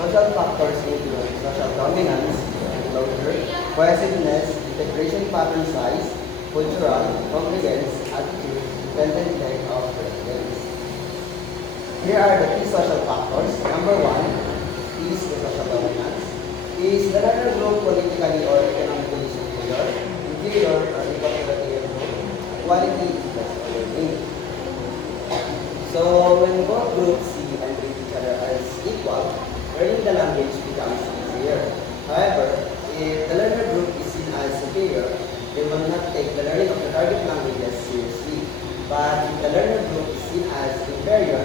Social factors include social dominance, enclosure, cohesiveness, integration pattern size, cultural, congregants, attitudes, dependent type of residents. Here are the key social factors. Number one is the social dominance. Is the learner group politically or economically superior, inferior, or equal to the peer group? Equality equals learning. So when both groups see and treat each other as equal, learning the language becomes easier. However, if the learner group is seen as superior, they will not take the learning of the target languages seriously. But if the learner group is seen as inferior,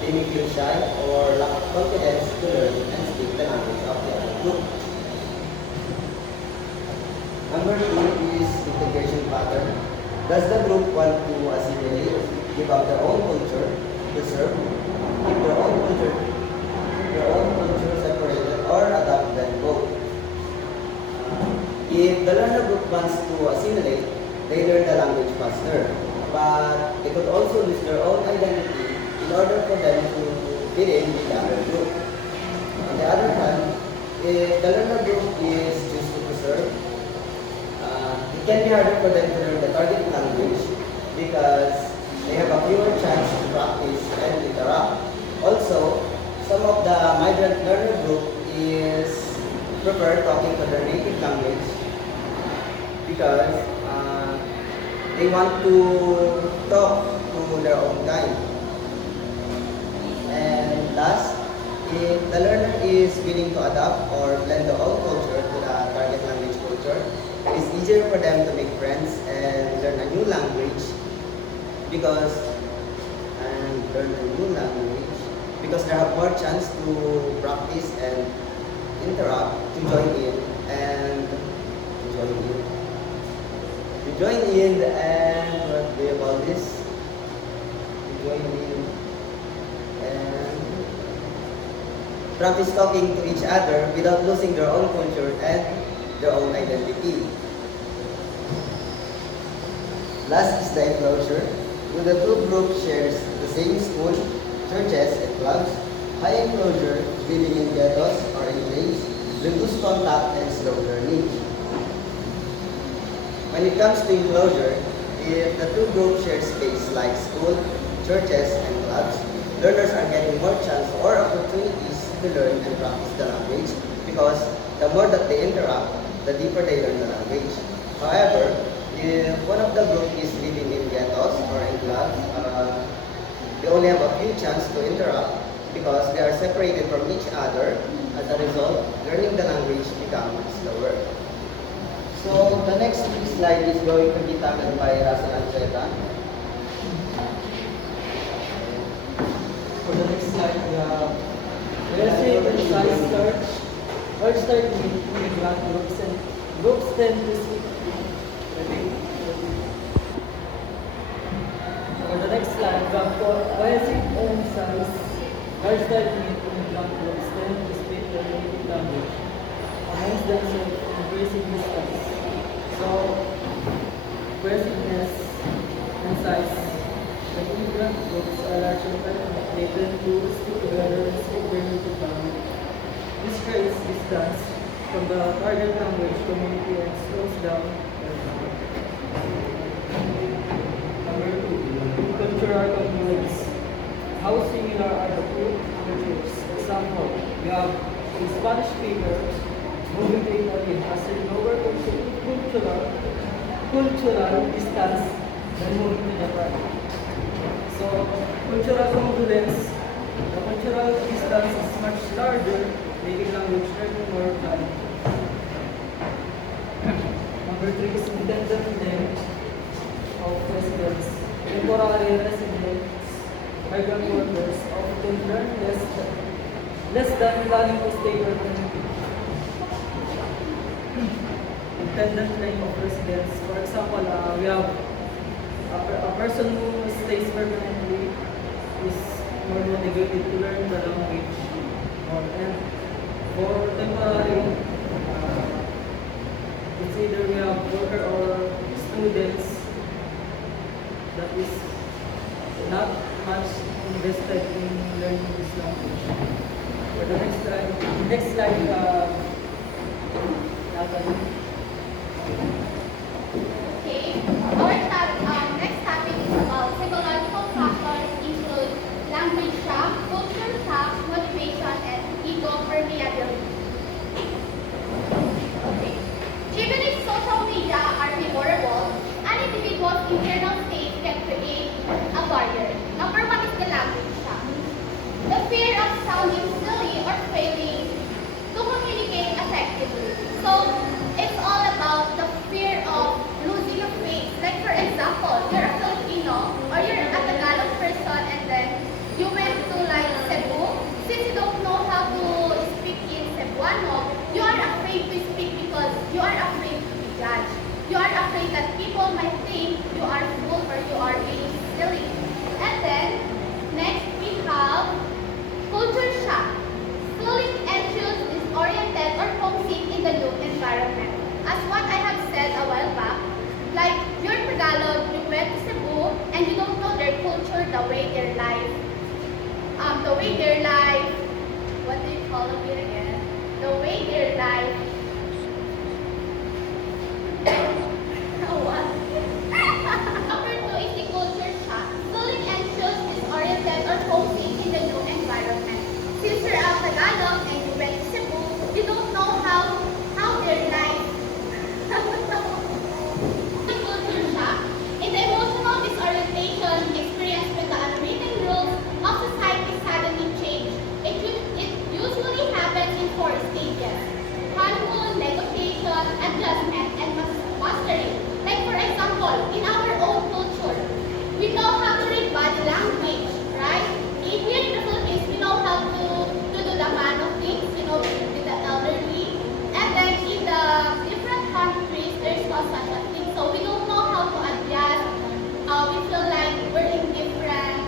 they may feel shy or lack of confidence to learn and speak the language of the other group. Number two is integration pattern. Does the group want to assimilate, give up their own culture, preserve, keep their own culture separated, or adopt them both? If the learner group wants to assimilate, they learn the language faster. But they could also lose their own identity in order for them to fit in with the other group. On the other hand, if the learner group is choose to preserve, it can be harder for them to learn the target language because they have a fewer chance to practice and interact. Also, some of the migrant learner group is prefer talking to their native language because they want to talk to their own kind. And last, if the learner is willing to adapt or blend their own culture to the target language culture, it is easier for them to make friends and learn a new language because they have more chance to practice and interact, to join in and what do you call this? To join in and practice talking to each other without losing their own culture and their own identity. Last is the enclosure. When the two groups shares the same school, churches, and clubs, high enclosure, living in ghettos or enclaves, reduce contact and slow learning. When it comes to enclosure, if the two groups share space like school, churches, and clubs, learners are getting more chance or opportunities to learn and practice the language because the more that they interact, the deeper they learn the language. However, if one of the group is living in ghettos or in clubs, they only have a few chance to interact because they are separated from each other. As a result, learning the language becomes slower. So the next slide is going to be tackled by Russell Ancheta. For the next slide, we have basic and size search. Or start with grand groups and groups tend to speak. For the next slide, we have basic and size. Or start with grand groups tend to speak their native language amongst themselves in basic distance. So, basicness and size. The immigrant groups are largely they tend to stick together and speak their native language. This creates distance from the target language community and slows down their growth. Number 2, cultural congruence. How similar are the two cultures? Example, we have Spanish speakers moving to Italy has a lower cultural distance than moving to Japan. So, cultural congruence, the cultural distance is much larger, making language learning more challenging. Number 3 is intended length of residents. Temporary residents, migrant workers often learn less than planning to stay permanently. Intended length of residence. For example, we have a person who stays permanently is more motivated to learn the language more. And for temporary, it's either we have worker or students that is not much invested in learning this language. For the next slide, Next slide, Natalie. Okay. Next topic is about psychological factors include language shock, culture shock, motivation, and ego permeability. Okay. Even if social media are favorable, an individual's internal state can create a barrier. Number one is the language shock. The fear of sounding silly or failing to communicate effectively. So it's all about the fear of losing a face. Like for example, you're a Filipino or you're a Tagalog person and then you went to like Cebu. Since you don't know how to speak in Cebuano, you are afraid to speak because you are afraid to be judged. You are afraid that people might think you are fool or you are being silly. And then next we have culture shock. Feeling anxious, disoriented, or homesick in the new environment. As what I have said a while back, like you're Tagalog, you went to Cebu, and you don't know their culture, the way their life, what do you call it again? The way their life, what? Number two is the culture shock. Feeling anxious, disoriented, or homesick in the new environment. Since you're a Tagalog and you went to Cebu, you don't know how their life. The culture shock is the emotional disorientation experienced when the unwritten rules of society suddenly change. It usually happens in four stages: honeymoon, negotiation, adjustment, and mastery. Like for example, in our own culture, we know how to read body language, right? Here in the Philippines, we know how to do the man of things, with the elderly. And then in the different countries, there's no such a thing. So we don't know how to adjust. We feel like we're in different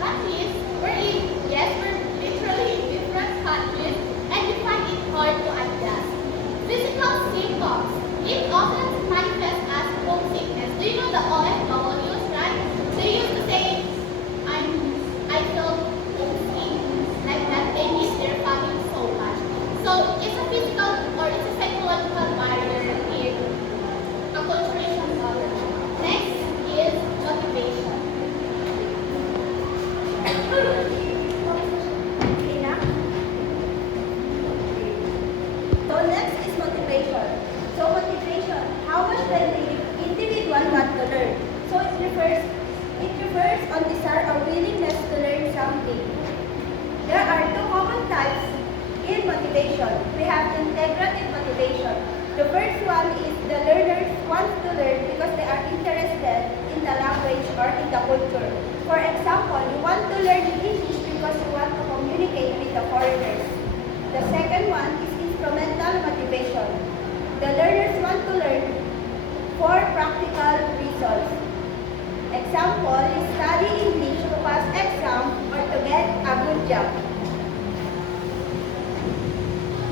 countries. We're literally in different countries, and we find it hard to adjust. Physical symptoms. It often manifests as homesickness. Do you know the OFWs, right? They used to say, I feel homesick, like that they miss their family so much. So it's a physical or it's a psychological barrier in acculturation knowledge. Next is motivation. So next is motivation. So motivation, how much does the individual want to learn? So it refers on desire or willingness to learn something. There are two common types in motivation. We have integrative motivation. The first one is the learners want to learn because they are interested in the language or in the culture. For example, you want to learn English because you want to communicate with the foreigners. The second one is instrumental motivation. The learners want to learn for practical reasons. Example, you study English to pass exam or to get a good job.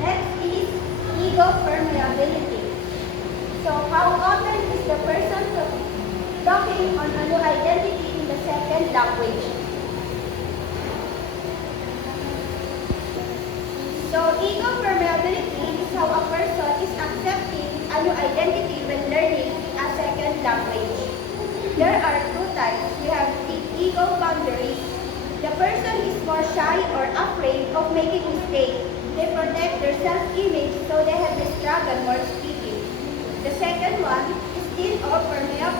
Next is ego permeability. So how often is the person talking on a new identity in the second language? So ego permeability is how a person is accepting a new identity when learning a second language. There are two types. We have the ego boundaries. The person is more shy or afraid of making mistakes. They protect their self-image so they have the struggle more speaking. The second one is still or permeable.